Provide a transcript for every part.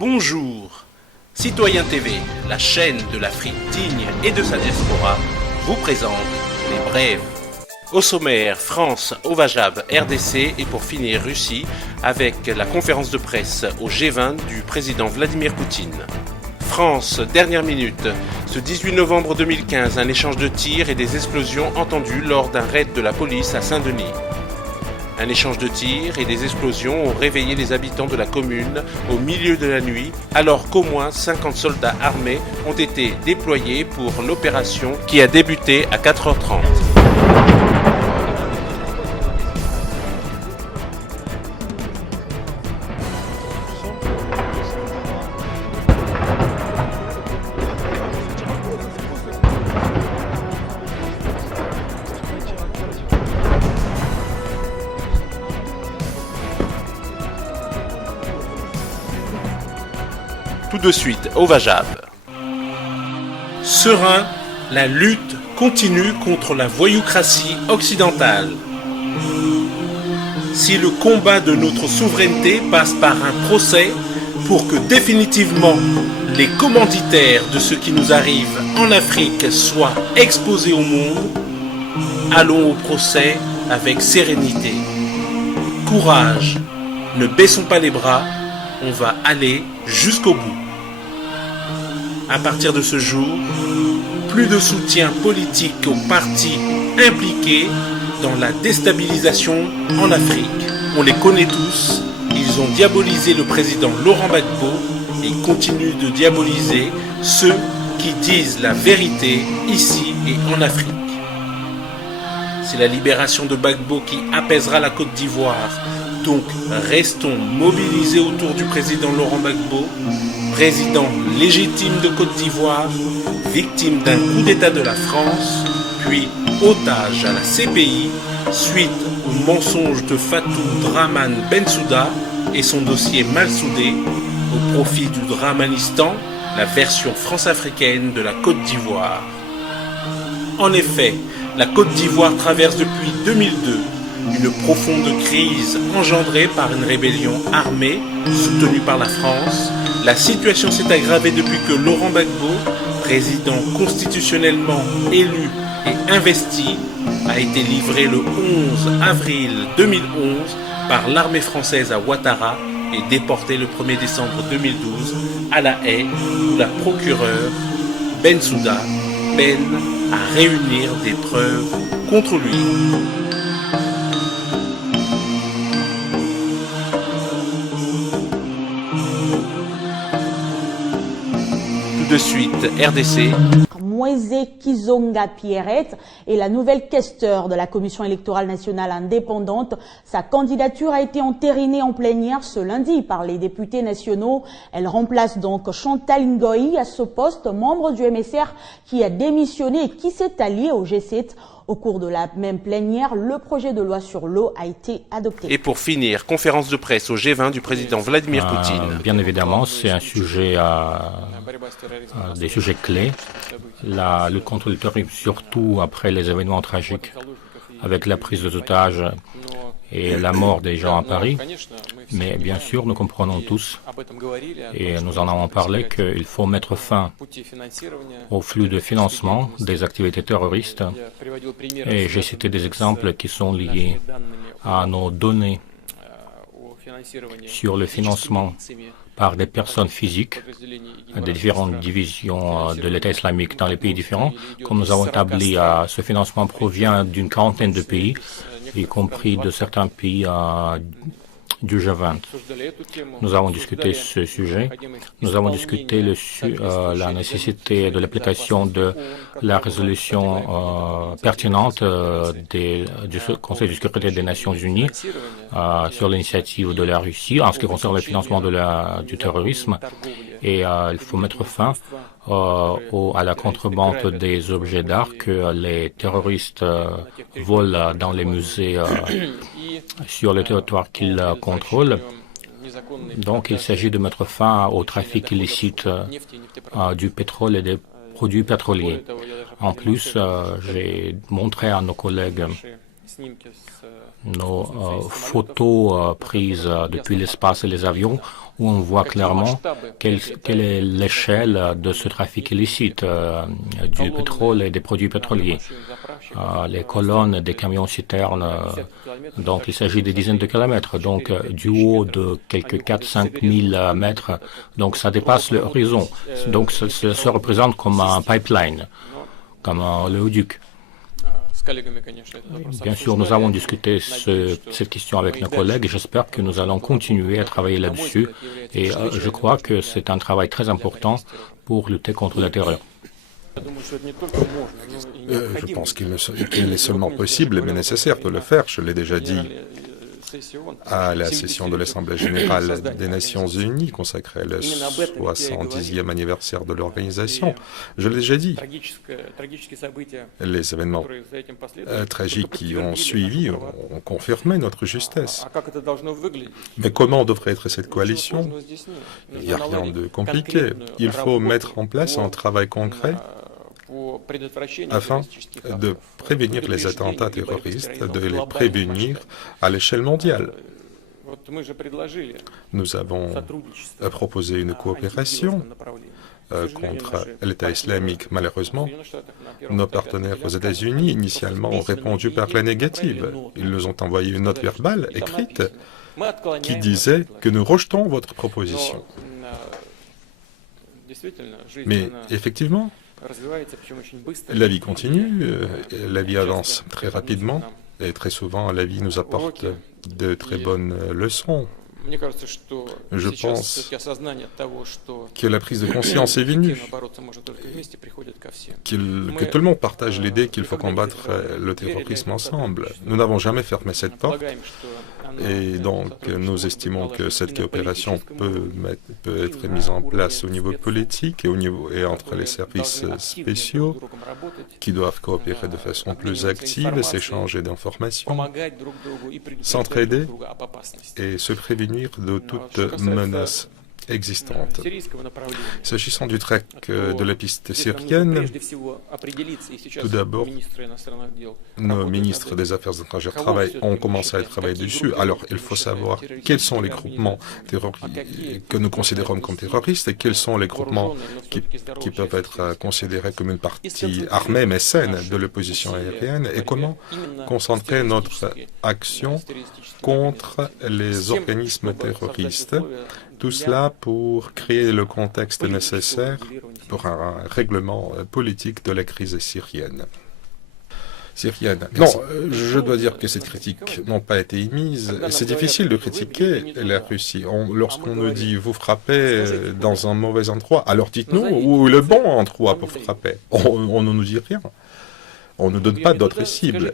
Bonjour, Citoyen TV, la chaîne de l'Afrique digne et de sa diaspora, vous présente les brèves. Au sommaire, France, Ovajab, RDC et pour finir Russie avec la conférence de presse au G20 du président Vladimir Poutine. France, dernière minute. Ce 18 novembre 2015, un échange de tirs et des explosions entendues lors d'un raid de la police à Saint-Denis. Un échange de tirs et des explosions ont réveillé les habitants de la commune au milieu de la nuit, alors qu'au moins 50 soldats armés ont été déployés pour l'opération qui a débuté à 4h30. Tout de suite, Ovajab. Serein, la lutte continue contre la voyoucratie occidentale. Si le combat de notre souveraineté passe par un procès pour que définitivement les commanditaires de ce qui nous arrive en Afrique soient exposés au monde, allons au procès avec sérénité. Courage, ne baissons pas les bras, on va aller jusqu'au bout. À partir de ce jour, plus de soutien politique aux partis impliqués dans la déstabilisation en Afrique. On les connaît tous, ils ont diabolisé le président Laurent Gbagbo et continuent de diaboliser ceux qui disent la vérité ici et en Afrique. C'est la libération de Gbagbo qui apaisera la Côte d'Ivoire. Donc restons mobilisés autour du président Laurent Gbagbo, président légitime de Côte d'Ivoire, victime d'un coup d'État de la France, puis otage à la CPI suite au mensonge de Fatou Draman Bensouda et son dossier mal soudé au profit du Dramanistan, la version france-africaine de la Côte d'Ivoire. En effet, la Côte d'Ivoire traverse depuis 2002 une profonde crise engendrée par une rébellion armée soutenue par la France. La situation s'est aggravée depuis que Laurent Gbagbo, président constitutionnellement élu et investi, a été livré le 11 avril 2011 par l'armée française à Ouattara et déporté le 1er décembre 2012 à La Haye, où la procureure Bensouda peine à réunir des preuves contre lui. De suite, RDC. Moïse Kizonga Pierrette est la nouvelle questeur de la Commission électorale nationale indépendante. Sa candidature a été entérinée en plénière ce lundi par les députés nationaux. Elle remplace donc Chantal Ngoï à ce poste, membre du MSR qui a démissionné et qui s'est allié au G7. Au cours de la même plénière, le projet de loi sur l'eau a été adopté. Et pour finir, conférence de presse au G20 du président Vladimir Poutine. Bien évidemment, c'est un sujet, des sujets clés. La lutte contre le terrorisme, surtout après les événements tragiques avec la prise d'otages et la mort des gens à Paris. Mais bien sûr, nous comprenons tous, et nous en avons parlé, qu'il faut mettre fin au flux de financement des activités terroristes. Et j'ai cité des exemples qui sont liés à nos données sur le financement par des personnes physiques des différentes divisions de l'État islamique dans les pays différents. Comme nous avons établi, ce financement provient d'une quarantaine de pays, y compris de certains pays du G20. Nous avons discuté ce sujet. Nous avons discuté la nécessité de l'application de la résolution pertinente du Conseil de sécurité des Nations Unies sur l'initiative de la Russie en ce qui concerne le financement du terrorisme. Et il faut mettre fin à la contrebande des objets d'art que les terroristes volent dans les musées sur le territoire qu'ils contrôlent. Donc il s'agit de mettre fin au trafic illicite du pétrole et des produits pétroliers. En plus, j'ai montré à nos collègues nos photos prises depuis l'espace et les avions où on voit clairement quelle est l'échelle de ce trafic illicite du pétrole et des produits pétroliers. Les colonnes des camions-citernes, donc il s'agit des dizaines de kilomètres, donc du haut de quelques 4-5 000 mètres, donc ça dépasse l'horizon. Donc ça se représente comme un pipeline, comme un oléoduc. Bien sûr, nous avons discuté cette question avec nos collègues et j'espère que nous allons continuer à travailler là-dessus. Et je crois que c'est un travail très important pour lutter contre la terreur. Je pense qu'il est seulement possible, mais nécessaire de le faire. Je l'ai déjà dit à la session de l'Assemblée générale des Nations unies consacrée le 70e anniversaire de l'organisation. Je l'ai déjà dit. Les événements tragiques qui ont suivi ont confirmé notre justesse. Mais comment devrait être cette coalition? Il n'y a rien de compliqué. Il faut mettre en place un travail concret afin de prévenir les attentats terroristes, de les prévenir à l'échelle mondiale. Nous avons proposé une coopération contre l'État islamique. Malheureusement, nos partenaires aux États-Unis, initialement, ont répondu par la négative. Ils nous ont envoyé une note verbale écrite qui disait que nous rejetons votre proposition. Mais effectivement, la vie continue, la vie avance très rapidement et très souvent la vie nous apporte de très bonnes leçons. Je pense que la prise de conscience est venue, que tout le monde partage l'idée qu'il faut combattre le terrorisme ensemble. Nous n'avons jamais fermé cette porte et donc nous estimons que cette coopération peut être mise en place au niveau politique et entre les services spéciaux qui doivent coopérer de façon plus active, s'échanger d'informations, s'entraider et se prévenir de toute menace existante. S'agissant du track de la piste syrienne, tout d'abord, nos ministres des Affaires étrangères ont commencé à travailler dessus. Alors, il faut savoir quels sont les groupements que nous considérons comme terroristes et quels sont les groupements qui peuvent être considérés comme une partie armée mais saine de l'opposition aérienne et comment concentrer notre action contre les organismes terroristes. Tout cela pour créer le contexte nécessaire pour un règlement politique de la crise syrienne. Non, je dois dire que ces critiques n'ont pas été émises. C'est difficile de critiquer la Russie. Lorsqu'on nous dit « vous frappez dans un mauvais endroit », alors dites-nous où est le bon endroit pour frapper. On ne nous dit rien. On ne donne pas d'autres cibles.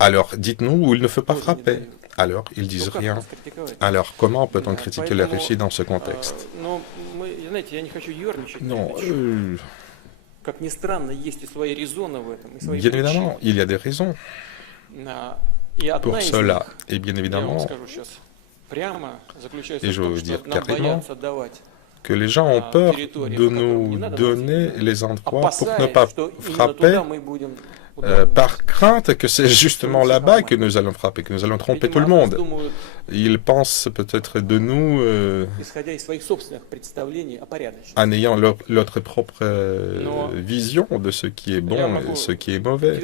Alors dites-nous où il ne faut pas frapper. Alors, ils disent rien. Alors, comment peut-on critiquer la Russie dans ce contexte? Non, bien évidemment, il y a des raisons pour cela. Et bien évidemment, et je veux vous dire carrément, que les gens ont peur de nous donner les endroits pour ne pas frapper par crainte que c'est justement là-bas que nous allons frapper, que nous allons tromper tout le monde. Ils pensent peut-être de nous en ayant leur propre vision de ce qui est bon et ce qui est mauvais,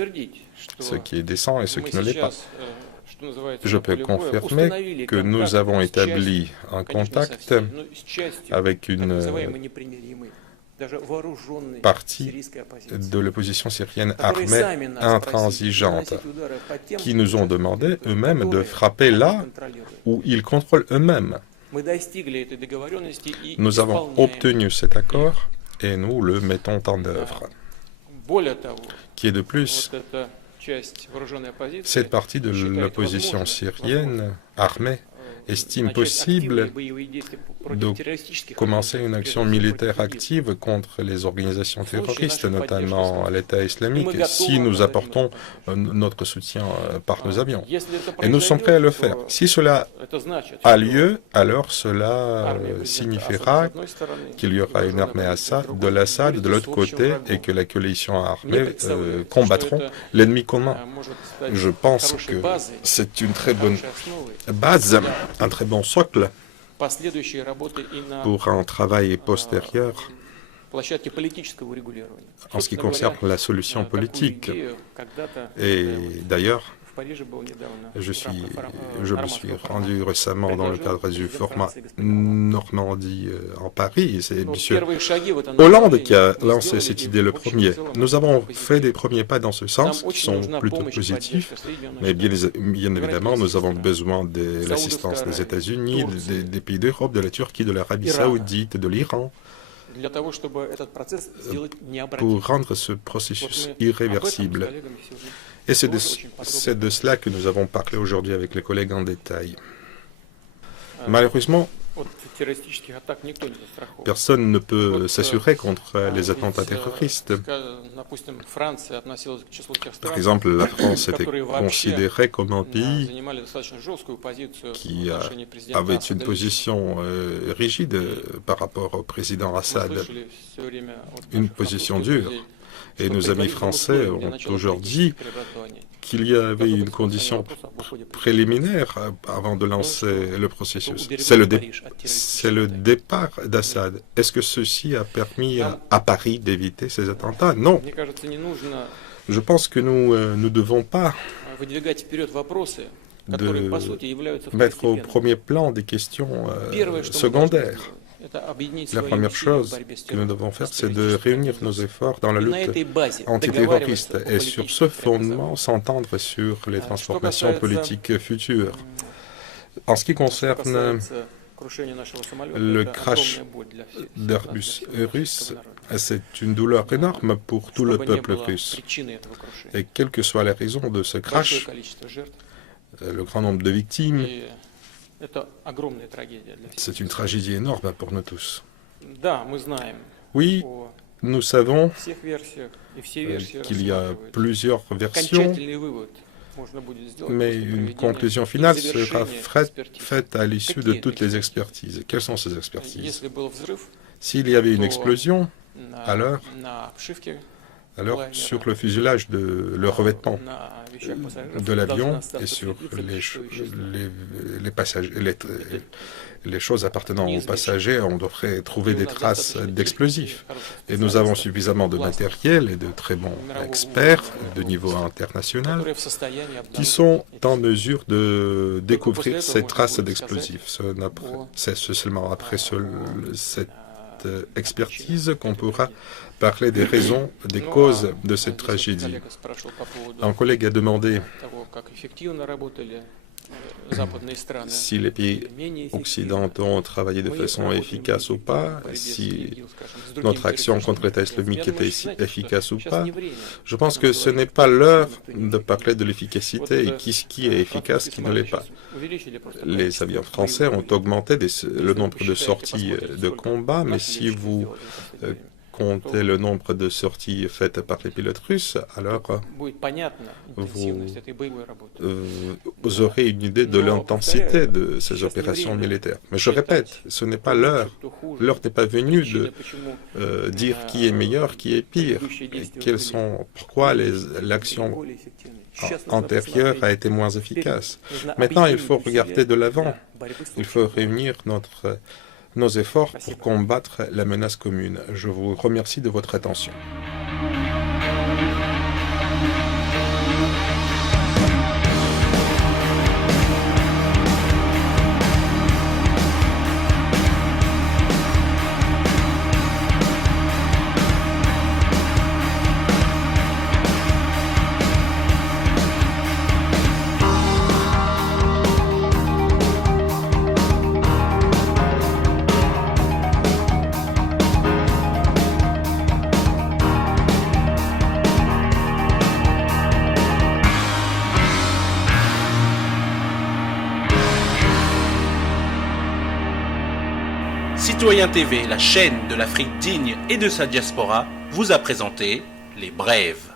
ce qui est décent et ce qui ne l'est pas. Je peux confirmer que nous avons établi un contact avec une partie de l'opposition syrienne armée intransigeante qui nous ont demandé eux-mêmes de frapper là où ils contrôlent eux-mêmes. Nous avons obtenu cet accord et nous le mettons en œuvre. Qui est de plus, cette partie de l'opposition syrienne armée estime possible de commencer une action militaire active contre les organisations terroristes, notamment l'État islamique, si nous apportons notre soutien par nos avions. Et nous sommes prêts à le faire. Si cela a lieu, alors cela signifiera qu'il y aura une armée de l'Assad de l'autre côté et que la coalition armée combattront l'ennemi commun. Je pense que c'est une très bonne base, un très bon socle pour un travail postérieur en ce qui concerne la solution politique. Et d'ailleurs, je me suis rendu récemment dans le cadre du format Normandie en Paris. C'est M. Hollande qui a lancé cette idée le premier. Nous avons fait des premiers pas dans ce sens qui sont plutôt positifs, mais bien évidemment, nous avons besoin de l'assistance des États-Unis, des pays d'Europe, de la Turquie, de l'Arabie Saoudite, de l'Iran, pour rendre ce processus irréversible. Et c'est de cela que nous avons parlé aujourd'hui avec les collègues en détail. Malheureusement, personne ne peut s'assurer contre les attentats terroristes. Par exemple, la France était considérée comme un pays qui avait une position rigide par rapport au président Assad, une position dure. Et nos amis français ont toujours dit qu'il y avait une condition préliminaire avant de lancer le processus. C'est le départ d'Assad. Est-ce que ceci a permis à Paris d'éviter ces attentats? Non. Je pense que nous ne devons pas mettre au premier plan des questions secondaires. La première chose que nous devons faire, c'est de réunir nos efforts dans la lutte antiterroriste et sur ce fondement s'entendre sur les transformations politiques futures. En ce qui concerne le crash d'Airbus russe, c'est une douleur énorme pour tout le peuple russe. Et quelle que soit la raison de ce crash, le grand nombre de victimes, c'est une tragédie énorme pour nous tous. Oui, nous savons qu'il y a plusieurs versions, mais une conclusion finale sera faite à l'issue de toutes les expertises. Quelles sont ces expertises? S'il y avait une explosion, alors sur le fuselage le revêtement de l'avion et sur les choses appartenant aux passagers, on devrait trouver des traces d'explosifs. Et nous avons suffisamment de matériel et de très bons experts de niveau international qui sont en mesure de découvrir ces traces d'explosifs. C'est seulement après cette expertise qu'on pourra parler des raisons, des causes de cette tragédie. Un collègue a demandé si les pays occidentaux ont travaillé de façon efficace ou pas, si notre action contre l'État islamique était efficace ou pas. Je pense que ce n'est pas l'heure de parler de l'efficacité et qui est efficace, qui ne l'est pas. Les avions français ont augmenté le nombre de sorties de combat, mais si vous comptez le nombre de sorties faites par les pilotes russes, alors vous aurez une idée de l'intensité de ces opérations militaires. Mais je répète, ce n'est pas l'heure. L'heure n'est pas venue de dire qui est meilleur, qui est pire, et pourquoi l'action antérieure a été moins efficace. Maintenant, il faut regarder de l'avant. Il faut réunir nos efforts pour combattre la menace commune. Je vous remercie de votre attention. Citoyen TV, la chaîne de l'Afrique digne et de sa diaspora, vous a présenté Les Brèves.